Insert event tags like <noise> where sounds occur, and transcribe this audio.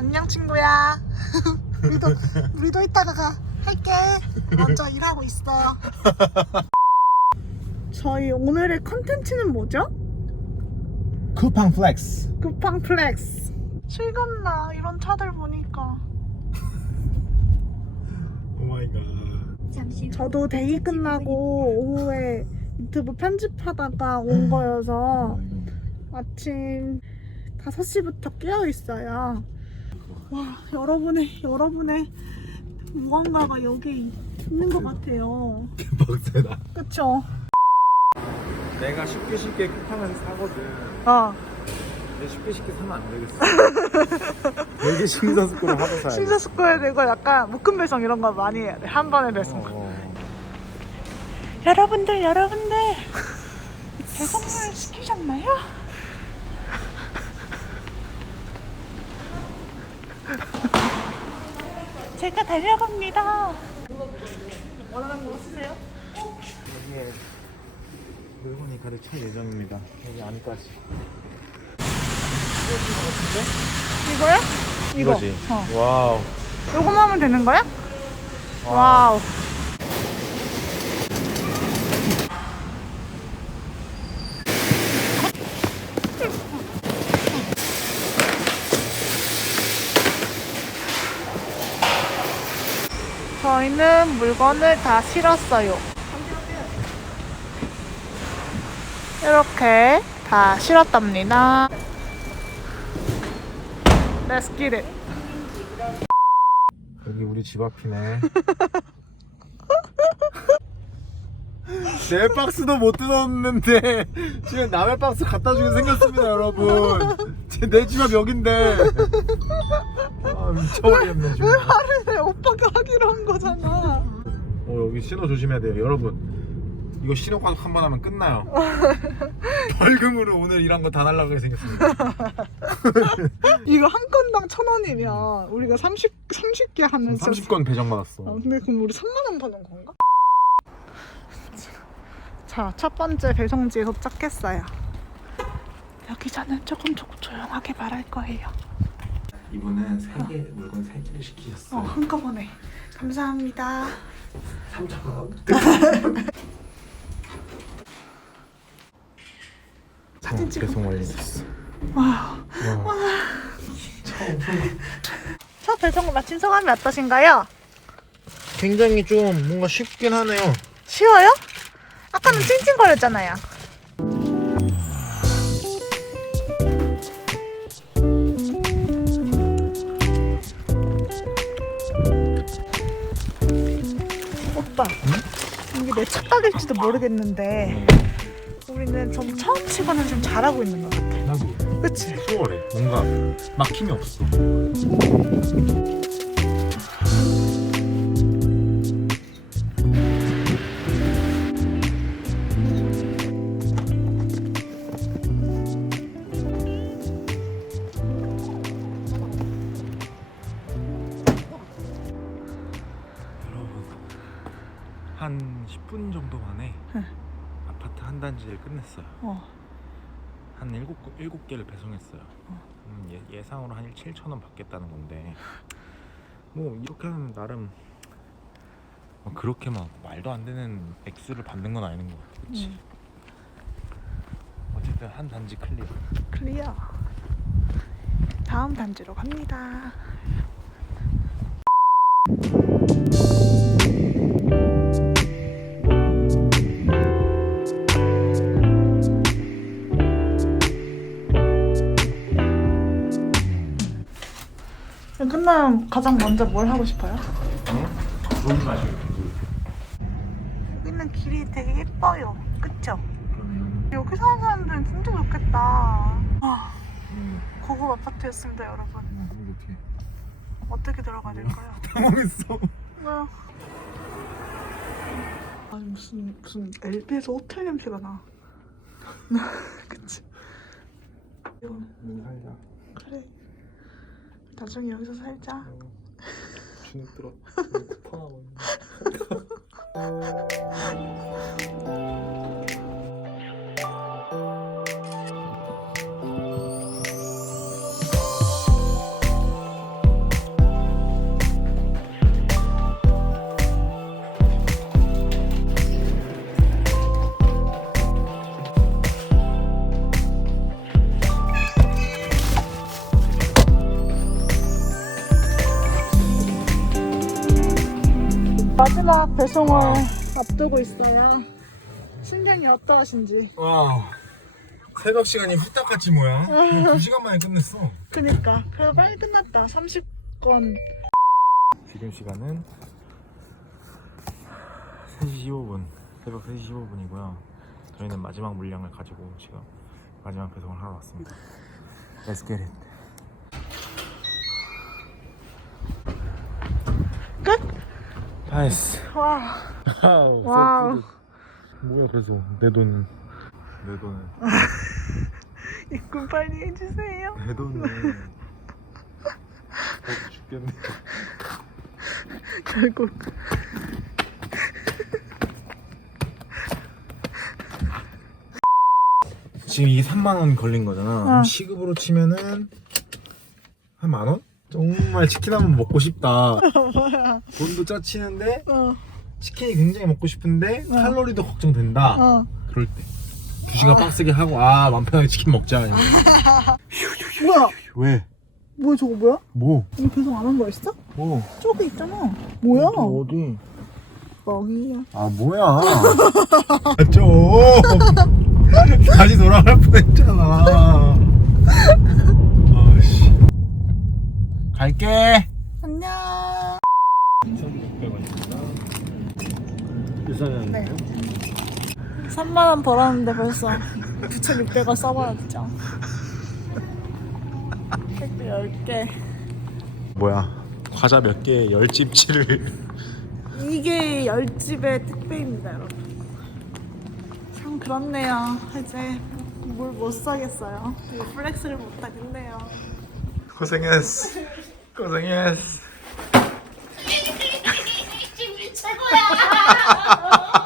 안녕 친구야. <laughs> 우리도 우리도 이따가 가. 할게. 먼저 일하고 있어. <laughs> 저희 오늘의 컨텐츠는 뭐죠? 쿠팡 플렉스. 쿠팡 플렉스. 실감나 이런 차들 보니까. 오 마이 갓. 저도 대기 끝나고 오후에 유튜브 편집하다가 온 <laughs> 거여서 아침 5시부터 깨어 있어요. 와, 여러분의 여러분의 무언가가 여기 있는 것 같아요. 박세다. 그쵸? 내가 쉽게 쉽게 쿠팡에서 사거든. 어. 근데 쉽게 쉽게 사면 안 되겠어. <laughs> 되게 심사숙고를 하고 사야 돼. 심사숙고해야 되고 약간 묶음 배송 이런 거 많이 해야 돼. 한 번에 배송. 어. 여러분들, 여러분들. <laughs> 배송을 시키셨나요? 제가 달려갑니다. 원하는 거 쓰세요? 여기에 물건이 가득 찰 예정입니다. 여기 안까지. 이거요? 이거. 이거지. 어. 와우. 요거만 하면 되는 거야? 와. 와우. 저희는 물건을 다 실었어요. 이렇게 다 실었답니다. Let's get it. 여기 우리 집 앞이네. <laughs> 내 박스도 못 뜯었는데 지금 남의 박스 갖다 주게 생겼습니다, 여러분. 내집 앞 여긴데. 아 미쳐버리겠네 지금. 왜 오빠가 하기로 한 거잖아. 어 여기 신호 조심해야 돼요, 여러분. 이거 신호 과속 한 번 하면 끝나요. <laughs> 벌금으로 오늘 일한 거 다 날라가게 생겼습니다. <laughs> 이거 한 건당 천 원이면 우리가 30 30개 하면 진짜 30건 배정 받았어. 아, 근데 그럼 우리 3만 원 버는 건가? 자, 첫 번째 배송지에 도착했어요. 여기서는 조금 조금 조용하게 말할 거예요. 이분은 세개 물건 세 개를 어, 시키셨어요. 한꺼번에. 감사합니다. 3천 원. 사진 찍어. 배송 완료됐어. 와, 와. 첫 배송을 마친 소감이 어떠신가요? 굉장히 좀 뭔가 쉽긴 하네요. 쉬워요? 아까는 찡찡거렸잖아요. 오빠, 이게 내 착각일지도 모르겠는데 우리는 좀 처음 치고는 좀 잘하고 있는 것 같아. 나도 그치? 수월해. 뭔가 막힘이 없어. 한 10분 정도 만에 응. 아파트 한 단지를 끝냈어요. 어, 한 일곱 일곱 개를 배송했어요. 음, 예, 예상으로 한 7천 원 받겠다는 건데 뭐 이렇게 하면 나름 뭐 그렇게 막 말도 안 되는 액수를 받는 건 아닌 것 같아. 그렇지? 음, 어쨌든 한 단지 클리어. 클리어. 다음 단지로 갑니다. 끝나면 가장 먼저 뭘 하고 싶어요? 물 마시고. 여기는 길이 되게 예뻐요. 그쵸? 여기 사는 사람들은 진짜 좋겠다. 아, 고급 아파트였습니다, 여러분. 이렇게 어떻게 들어가야 될까요? <laughs> 당황했어. 아, 아니 무슨 무슨 LB에서 호텔 냄새가 나. <laughs> 그치? 문 살자. 그래. 나중에 여기서 살자. <laughs> 주눅 들어. 쿠팡하고. <laughs> 마지막 배송을 앞두고 있어요. 심정이 어떠하신지. 와 새벽 시간이 후딱 같지 뭐야? 2시간 만에 끝냈어 그니까. 그래도 빨리 끝났다. 30건. 지금 시간은 3시 15분 새벽 3시 15분이고요 저희는 마지막 물량을 가지고 지금 마지막 배송을 하러 왔습니다 Let's get it 나이스 와. 와우 와우. 뭐야 그래서 내 돈은 내 돈은 입금 빨리 해주세요. 내 돈은 더 죽겠네 결국. 지금 이게 3만 원 걸린 거잖아. 어. 그럼 시급으로 치면은 한 만 원? 정말 치킨 한번 먹고 싶다. 뭐야. <laughs> 돈도 짜치는데 어. 치킨이 굉장히 먹고 싶은데 어. 칼로리도 걱정된다. 어. 그럴 때. 두 시간 빡세게 하고 아 맘 편하게 치킨 먹자. <laughs> 이러면. 뭐야? 왜? 뭐야 저거 뭐야? 뭐? 이거 배송 안 한거 있어? 뭐? 저기 있잖아. 뭐야? 어디? 멍이야. 아 뭐야? <laughs> 아, 좀 다시 돌아갈 뻔했잖아. 아씨. 갈게. 안녕. 2,600원입니다. 유산은 네. 3만 원 벌었는데 벌써 9,600원 써버렸죠. 택배 10개. 뭐야? 과자 몇 개에 열 집치를 이게 10집의 택배입니다, 여러분. 참 그렇네요. 이제 뭘 못 사겠어요. 플렉스를 못 하겠네요. 고생했어. 고생했어. <laughs> 최고야.